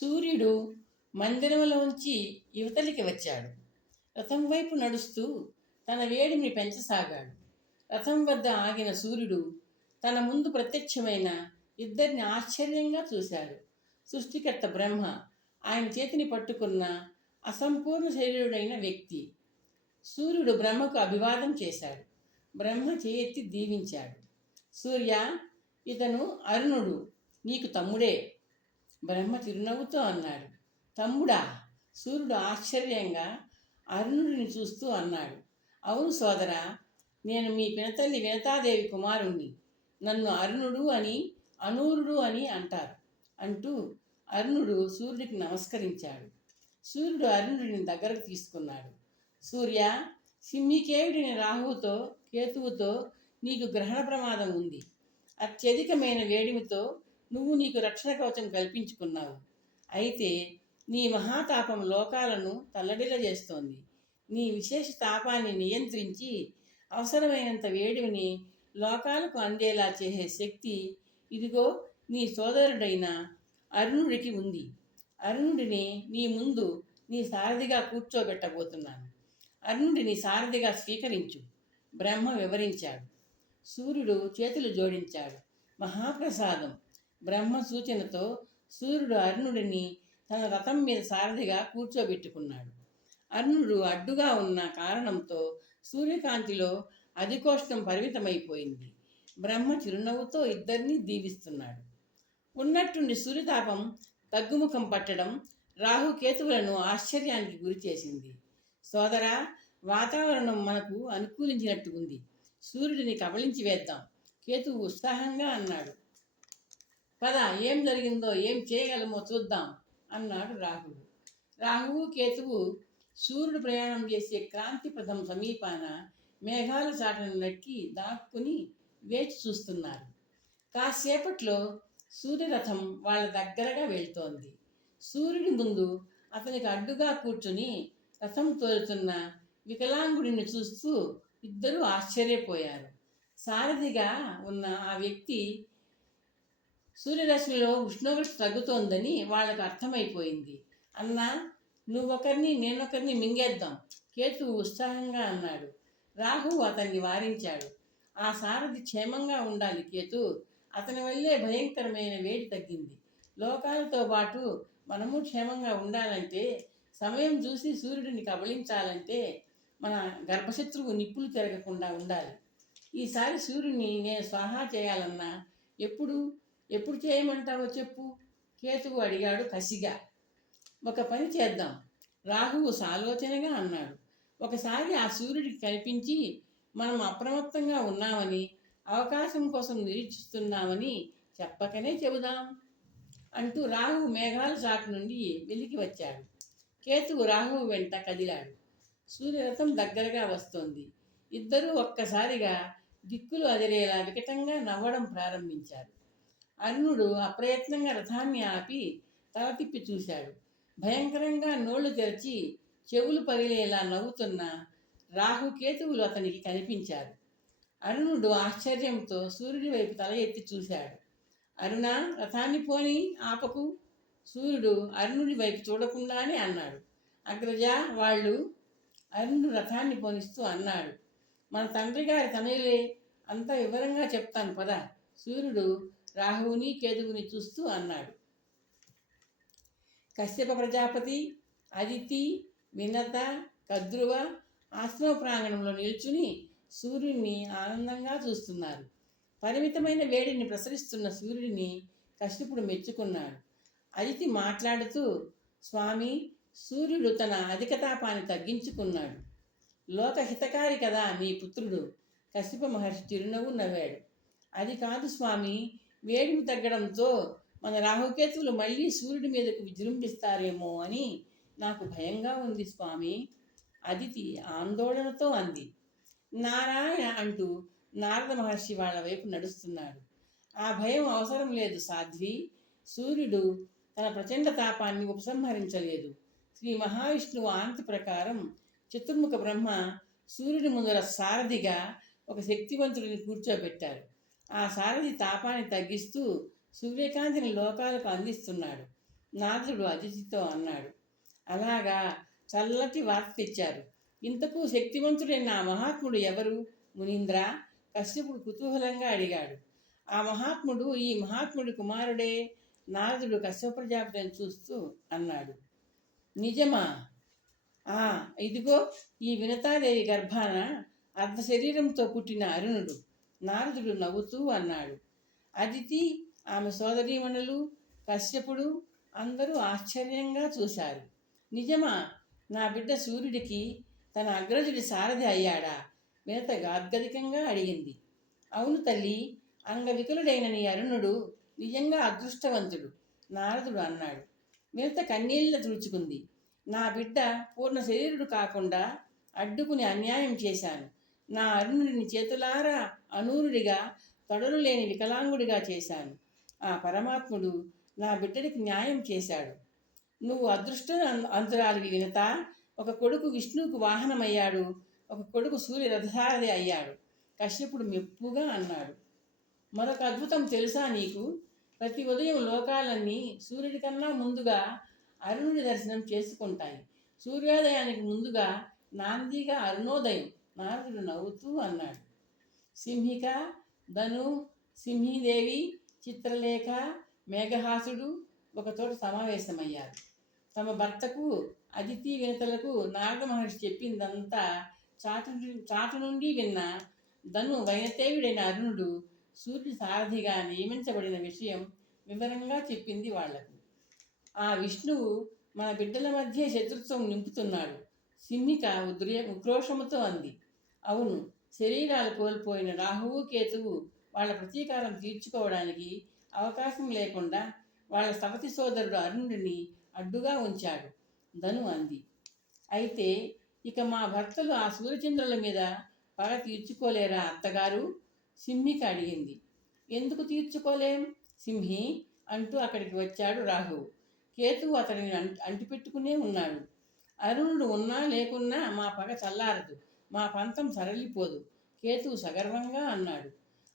సూర్యుడు మందిరంలోంచి యువతలికి వచ్చాడు. రథం వైపు నడుస్తూ తన వేడిని పెంచసాగాడు. రథం వద్ద ఆగిన సూర్యుడు తన ముందు ప్రత్యక్షమైన ఇద్దరిని ఆశ్చర్యంగా చూశాడు. సృష్టికర్త బ్రహ్మ ఆయన చేతిని పట్టుకున్న అసంపూర్ణ శరీరుడైన వ్యక్తి. సూర్యుడు బ్రహ్మకు అభివాదం చేశాడు. బ్రహ్మ చేయెత్తి దీవించాడు. సూర్య ఇతను అరుణుడు నీకు తమ్ముడే. బ్రహ్మ చిరునవ్వుతో అన్నాడు. తమ్ముడా సూర్యుడు ఆశ్చర్యంగా అరుణుడిని చూస్తూ అన్నాడు. అవును సోదరా నేను మీ పినతల్లి వినతాదేవి కుమారుణ్ణి. నన్ను అరుణుడు అని అనూరుడు అని అంటారు అంటూ అరుణుడు సూర్యుడికి నమస్కరించాడు. సూర్యుడు అరుణుడిని దగ్గరకు తీసుకున్నాడు. సూర్య సింహికేయుడిని రాహువుతో కేతువుతో నీకు గ్రహణ ప్రమాదం ఉంది. అత్యధికమైన వేడిమితో నువ్వు నీకు రక్షణ కవచం కల్పించుకున్నావు. అయితే నీ మహాతాపం లోకాలను తల్లడిల చేస్తోంది. నీ విశేష తాపాన్ని నియంత్రించి అవసరమైనంత వేడిని లోకాలకు అందేలా చేసే శక్తి ఇదిగో నీ సోదరుడైన అరుణుడికి ఉంది. అరుణుడిని నీ ముందు నీ సారథిగా కూర్చోబెట్టబోతున్నాను. అరుణుడిని సారథిగా స్వీకరించు. బ్రహ్మ వివరించాడు. సూర్యుడు చేతులు జోడించాడు. మహాప్రసాదం. బ్రహ్మ సూచనతో సూర్యుడు అరుణుడిని తన రథం మీద సారథిగా కూర్చోబెట్టుకున్నాడు. అరుణుడు అడ్డుగా ఉన్న కారణంతో సూర్యకాంతిలో అధికోష్ణం పరిమితమైపోయింది. బ్రహ్మ చిరునవ్వుతో ఇద్దరినీ దీవిస్తున్నాడు. ఉన్నట్టుండి సూర్యతాపం తగ్గుముఖం పట్టడం రాహుకేతువులను ఆశ్చర్యానికి గురిచేసింది సోదరా వాతావరణం మనకు అనుకూలించినట్టు ఉంది. సూర్యుడిని కబళించి వేద్దాం. కేతువు ఉత్సాహంగా అన్నాడు. పద ఏం జరిగిందో ఏం చేయగలమో చూద్దాం అన్నాడు రాహువు రాహువు కేతువు సూర్యుడు ప్రయాణం చేసే క్రాంతిపథం సమీపాన మేఘాల చాటను నక్కి దాక్కుని వేచి చూస్తున్నారు. కాసేపట్లో సూర్యరథం వాళ్ళ దగ్గరగా వెళ్తోంది. సూర్యుడి ముందు అతనికి అడ్డుగా కూర్చుని రథం తోలుతున్న వికలాంగుడిని చూస్తూ ఇద్దరూ ఆశ్చర్యపోయారు. సారథిగా ఉన్న ఆ వ్యక్తి సూర్యరశ్మిలో ఉష్ణోగ్రత తగ్గుతోందని వాళ్ళకు అర్థమైపోయింది. అన్నా నువ్వొకరిని నేనొకరిని మింగేద్దాం. కేతు ఉత్సాహంగా అన్నాడు. రాహు అతన్ని వారించాడు. ఆ సారథి క్షేమంగా ఉండాలి కేతు. అతని వల్లే భయంకరమైన వేడి తగ్గింది. లోకాలతో పాటు మనము క్షేమంగా ఉండాలంటే సమయం చూసి సూర్యుడిని కబలించాలంటే మన గర్భశత్రువు నిప్పులు తిరగకుండా ఉండాలి. ఈసారి సూర్యుడిని నేను స్వాహా చేయాలన్నా ఎప్పుడు ఎప్పుడు చేయమంటావో చెప్పు. కేతువు అడిగాడు కసిగా. ఒక పని చేద్దాం. రాహువు సాలోచనగా అన్నాడు. ఒకసారి ఆ సూర్యుడికి కనిపించి మనం అప్రమత్తంగా ఉన్నామని అవకాశం కోసం నిరీక్షిస్తున్నామని చెప్పకనే చెబుదాం అంటూ రాహువు మేఘాల చాటు నుండి వెలికి వచ్చాడు. కేతువు రాహువు వెంట కదిలాడు. సూర్యరథం దగ్గరగా వస్తోంది. ఇద్దరూ ఒక్కసారిగా దిక్కులు అదిరేలా వికటంగా నవ్వడం ప్రారంభించారు. అరుణుడు అప్రయత్నంగా రథాన్ని ఆపి తల తిప్పి చూశాడు. భయంకరంగా నోళ్ళు తెరిచి చెవులు పగిలేలా నవ్వుతున్న రాహుకేతువులు అతనికి కనిపించారు. అరుణుడు ఆశ్చర్యంతో సూర్యుడి వైపు తల ఎత్తి చూశాడు. అరుణ రథాన్ని పోని ఆపకు. సూర్యుడు అరుణుడి వైపు చూడకుండానే అన్నాడు. అగ్రజ వాళ్ళు అరుణుడు రథాన్ని పోనిస్తూ అన్నాడు. మన తండ్రి గారి తనయులే అంత వివరంగా చెప్తాను పద. సూర్యుడు రాహువుని కేతువుని చూస్తూ అన్నాడు. కశ్యప ప్రజాపతి అదితి వినత కద్రువ ఆశ్రమ ప్రాంగణంలో నిల్చుని సూర్యుడిని ఆనందంగా చూస్తున్నారు. పరిమితమైన వేడిని ప్రసరిస్తున్న సూర్యుడిని కశ్యపుడు మెచ్చుకున్నాడు. అదితి మాట్లాడుతూ స్వామి సూర్యుడు తన అధిక తాపాన్ని తగ్గించుకున్నాడు. లోకహితకారి కదా మీ పుత్రుడు. కశ్యప మహర్షి చిరునవ్వు నవ్వాడు. అది కాదు స్వామి వేడిమి తగ్గడంతో మన రాహుకేతువులు మళ్ళీ సూర్యుడి మీదకు విజృంభిస్తారేమో అని నాకు భయంగా ఉంది స్వామి. అదితి ఆందోళనతో అంది. నారాయణ అంటూ నారద మహర్షి వాళ్ళ వైపు నడుస్తున్నాడు. ఆ భయం అవసరం లేదు సాధ్వి. సూర్యుడు తన ప్రచండ తాపాన్ని ఉపసంహరించలేదు. శ్రీ మహావిష్ణువు ఆంతి ప్రకారం చతుర్ముఖ బ్రహ్మ సూర్యుడి ముందర సారథిగా ఒక శక్తివంతుడిని కూర్చోబెట్టారు. ఆ సారథి తాపాన్ని తగ్గిస్తూ సూర్యకాంతిని లోకాలకు అందిస్తున్నాడు. నారదుడు అతిథితో అన్నాడు. అలాగా చల్లటి వార్త తెచ్చారు. ఇంతకు శక్తివంతుడైన ఆ మహాత్ముడు ఎవరు? మునీంద్ర కశ్యపుడు కుతూహలంగా అడిగాడు. ఆ మహాత్ముడు ఈ మహాత్ముడి కుమారుడే? నారదుడు కశ్యప ప్రజాపతిని చూస్తూ అన్నాడు. నిజమా? ఆ ఇదిగో ఈ వినతాదేవి గర్భాన అర్ధ శరీరంతో పుట్టిన అరుణుడు. నారదుడు నవ్వుతూ అన్నాడు. అదితి ఆమె సోదరీమణులు కశ్యపుడు అందరూ ఆశ్చర్యంగా చూశారు. నిజమా నా బిడ్డ సూర్యుడికి తన అగ్రజుడి సారథి అయ్యాడా? వినత గాద్గదికంగా అడిగింది. అవును తల్లి అంగవికులుడైన నీ అరుణుడు నిజంగా అదృష్టవంతుడు నారదుడు అన్నాడు. వినత కన్నీళ్ళ తుడుచుకుంది. నా బిడ్డ పూర్ణ శరీరుడు కాకుండా అడ్డుకుని అన్యాయం చేశాను. నా అరుణుడిని చేతులారా అనూరుడిగా తొడలు లేని వికలాంగుడిగా చేశాను. ఆ పరమాత్ముడు నా బిడ్డడికి న్యాయం చేశాడు. నువ్వు అదృష్ట అంతురాలివి వినత. ఒక కొడుకు విష్ణువుకు వాహనమయ్యాడు. ఒక కొడుకు సూర్య రథసారథి అయ్యాడు. కశ్యపుడు మెప్పుగా అన్నాడు. మరొక అద్భుతం తెలుసా నీకు? ప్రతి ఉదయం లోకాలన్నీ సూర్యుడి కన్నా ముందుగా అరుణుడి దర్శనం చేసుకుంటాయి. సూర్యోదయానికి ముందుగా నాందిగా అరుణోదయం. నారదుడు నవ్వుతూ అన్నాడు. సింహిక ధను సింహీదేవి చిత్రలేఖ మేఘహాసుడు ఒకచోట సమావేశమయ్యారు. తమ భర్తకు అదితి వినతలకు నారద మహర్షి చెప్పిందంతా చాటు చాటు నుండి విన్న ధను వైనతేయుడైన అరుణుడు సూర్యుడి సారథిగా నియమించబడిన విషయం వివరంగా చెప్పింది వాళ్ళకు. ఆ విష్ణువు మన బిడ్డల మధ్య శత్రుత్వం నింపుతున్నాడు. సింహిక ఉద్రే ఉక్రోషముతో అంది. అవును. శరీరాలు కోల్పోయిన రాహువు కేతువు వాళ్ళ ప్రతీకారం తీర్చుకోవడానికి అవకాశం లేకుండా వాళ్ళ సవతి సోదరుడు అరుణుడిని అడ్డుగా ఉంచాడు. ధను అంది. అయితే ఇక మా భర్తలు ఆ సూర్యచంద్రుల మీద పగ తీర్చుకోలేరా అత్తగారు? సింహికి అడిగింది. ఎందుకు తీర్చుకోలేం? సింహి అంటూ అక్కడికి వచ్చాడు రాహువు కేతువు అతడిని అంటి అంటిపెట్టుకునే ఉన్నాడు. అరుణుడు ఉన్నా లేకున్నా మా పగ చల్లారదు. మా పంతం సరళిపోదు. కేతువు సగర్వంగా అన్నాడు.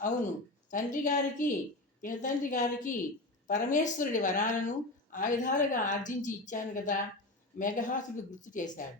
అవును తండ్రి గారికి పినతండ్రి గారికి పరమేశ్వరుడి వరాలను ఆయుధాలుగా ఆర్జించి ఇచ్చాను కదా? మేఘహాసుడు గుర్తు చేశాడు.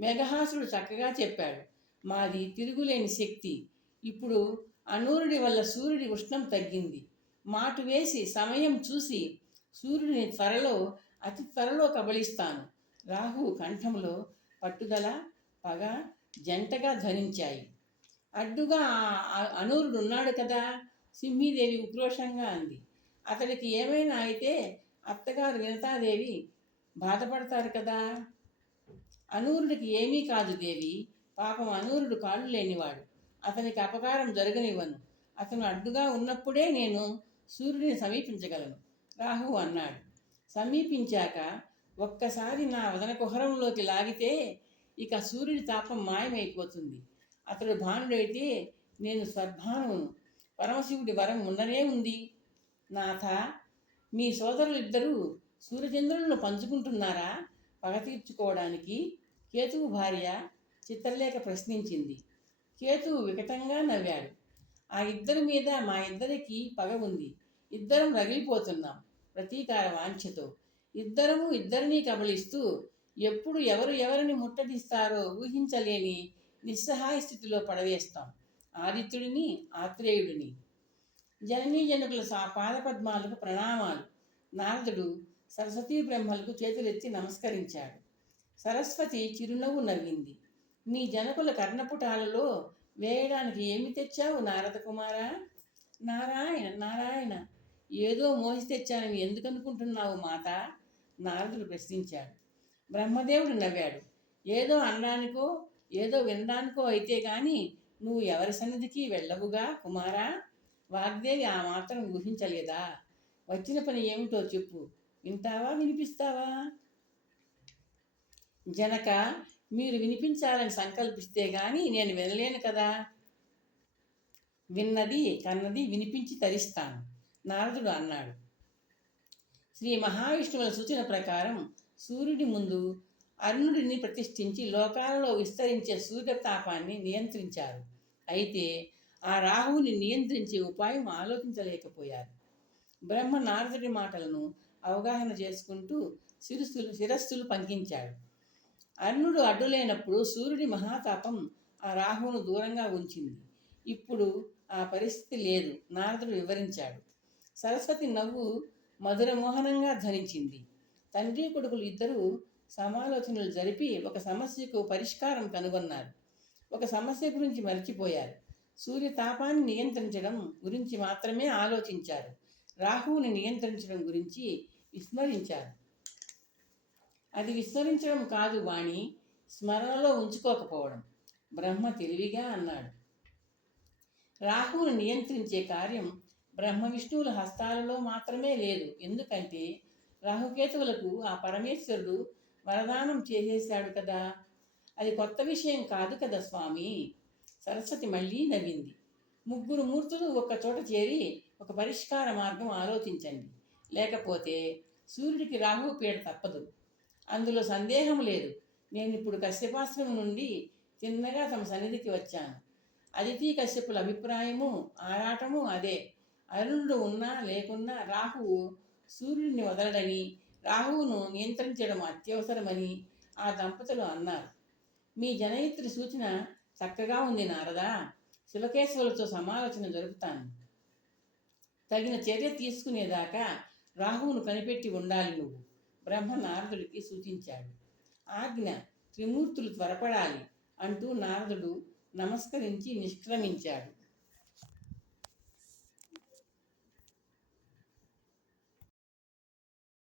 మేఘహాసుడు చక్కగా చెప్పాడు. మాది తిరుగులేని శక్తి. ఇప్పుడు అనూరుడి వల్ల సూర్యుడి ఉష్ణం తగ్గింది. మాటు వేసి సమయం చూసి సూర్యుడిని త్వరలో అతి త్వరలో కబలిస్తాను రాహు కంఠంలో పట్టుదల పగ జంటగా ధ్వనించాయి. అడ్డుగా అనూరుడు ఉన్నాడు కదా? సింహీదేవి ఉక్రోషంగా అంది. అతడికి ఏమైనా అయితే అత్తగారు వినతాదేవి బాధపడతారు కదా? అనూరుడికి ఏమీ కాదు దేవి. పాపం అనూరుడు కాళ్ళు లేనివాడు. అతనికి అపకారం జరగనివ్వను. అతను అడ్డుగా ఉన్నప్పుడే నేను సూర్యుడిని సమీపించగలను. రాహు అన్నాడు. సమీపించాక ఒక్కసారి నా వదన కుహరంలోకి లాగితే ఇక సూర్యుడి తాపం మాయమైపోతుంది. అతడు భానుడైతే నేను స్వర్భానువును పరమశివుడి వరం ఉన్ననే ఉంది. నాథ మీ సోదరులు ఇద్దరూ సూర్యచంద్రులను పంచుకుంటున్నారా? పగ తీర్చుకోవడానికి కేతువు భార్య చిత్రలేఖ ప్రశ్నించింది. కేతువు వికటంగా నవ్వాడు. ఆ ఇద్దరి మీద మా ఇద్దరికి పగ ఉంది. ఇద్దరం రగిలిపోతున్నాం ప్రతీకార వాంఛతో. ఇద్దరము ఇద్దరినీ కబలిస్తూ ఎప్పుడు ఎవరు ఎవరిని ముట్టడిస్తారో ఊహించలేని నిస్సహాయ స్థితిలో పడవేస్తాం. ఆదిత్యుడిని ఆత్రేయుడిని. జననీ జనకుల సా పాదపద్మాలకు ప్రణామాలు. నారదుడు సరస్వతీ బ్రహ్మలకు చేతులెత్తి నమస్కరించాడు. సరస్వతి చిరునవ్వు నవ్వింది. నీ జనకుల కర్ణపుటాలలో వేయడానికి ఏమి తెచ్చావు నారద కుమారా? నారాయణ నారాయణ. ఏదో మోసి తెచ్చానని ఎందుకనుకుంటున్నావు మాత? నారదుడు ప్రశ్నించాడు. బ్రహ్మదేవుడు నవ్వాడు. ఏదో అనడానికో ఏదో వినడానికో అయితే కానీ నువ్వు ఎవరి సన్నిధికి వెళ్ళవుగా కుమారా? వాగ్దేవి ఆ మాత్రం ఊహించలేదా? వచ్చిన పని ఏమిటో చెప్పు. వింటావా వినిపిస్తావా? జనక మీరు వినిపించాలని సంకల్పిస్తే కానీ నేను వినలేను కదా. విన్నది కన్నది వినిపించి తరిస్తాను నారదుడు అన్నాడు. శ్రీ మహావిష్ణువుల సూచన ప్రకారం సూర్యుడి ముందు అరుణుడిని ప్రతిష్ఠించి లోకాలలో విస్తరించే సూర్యతాపాన్ని నియంత్రించారు. అయితే ఆ రాహువుని నియంత్రించే ఉపాయం ఆలోచించలేకపోయారు. బ్రహ్మ నారదుడి మాటలను అవగాహన చేసుకుంటూ శిరస్సులు శిరస్సులు పంకించాడు. అర్ణుడు అడ్డులేనప్పుడు సూర్యుడి మహాతాపం ఆ రాహువును దూరంగా ఉంచింది. ఇప్పుడు ఆ పరిస్థితి లేదు నారదుడు వివరించాడు. సరస్వతి నవ్వు మధురమోహనంగా ధ్వనించింది. తండ్రి కొడుకులు ఇద్దరూ సమాలోచనలు జరిపి ఒక సమస్యకు పరిష్కారం కనుగొన్నారు. ఒక సమస్య గురించి మర్చిపోయారు. సూర్య తాపాన్ని నియంత్రించడం గురించి మాత్రమే ఆలోచించారు. రాహువుని నియంత్రించడం గురించి విస్మరించారు. అది విస్మరించడం కాదు వాణి స్మరణలో ఉంచుకోకపోవడం. బ్రహ్మ తెలివిగా అన్నాడు. రాహువుని నియంత్రించే కార్యం బ్రహ్మ విష్ణువుల హస్తాలలో మాత్రమే లేదు. ఎందుకంటే రాహుకేతువులకు ఆ పరమేశ్వరుడు వరదానం చేసేశాడు కదా. అది కొత్త విషయం కాదు కదా స్వామి. సరస్వతి మళ్ళీ నవ్వింది. ముగ్గురు మూర్తులు ఒక్క చోట చేరి ఒక పరిష్కార మార్గం ఆలోచించండి. లేకపోతే సూర్యుడికి రాహు పీడ తప్పదు. అందులో సందేహం లేదు. నేను ఇప్పుడు కశ్యపాశ్రమం నుండి తిన్నగా తమ సన్నిధికి వచ్చాను. అదితి కశ్యపుల అభిప్రాయము ఆరాటము అదే. అరుణుడు ఉన్నా లేకున్నా రాహువు సూర్యుడిని వదలడని రాహువును నియంత్రించడం అత్యవసరమని ఆ దంపతులు అన్నారు. మీ జనయిత్రి సూచన చక్కగా ఉంది నారదా. శివకేశ్వరులతో సమాలోచన జరుపుతాను. తగిన చర్య తీసుకునేదాకా రాహువును కనిపెట్టి ఉండాలి నువ్వు బ్రహ్మ నారదుడికి సూచించాడు. ఆజ్ఞ త్రిమూర్తులు త్వరపడాలి అంటూ నారదుడు నమస్కరించి నిష్క్రమించాడు.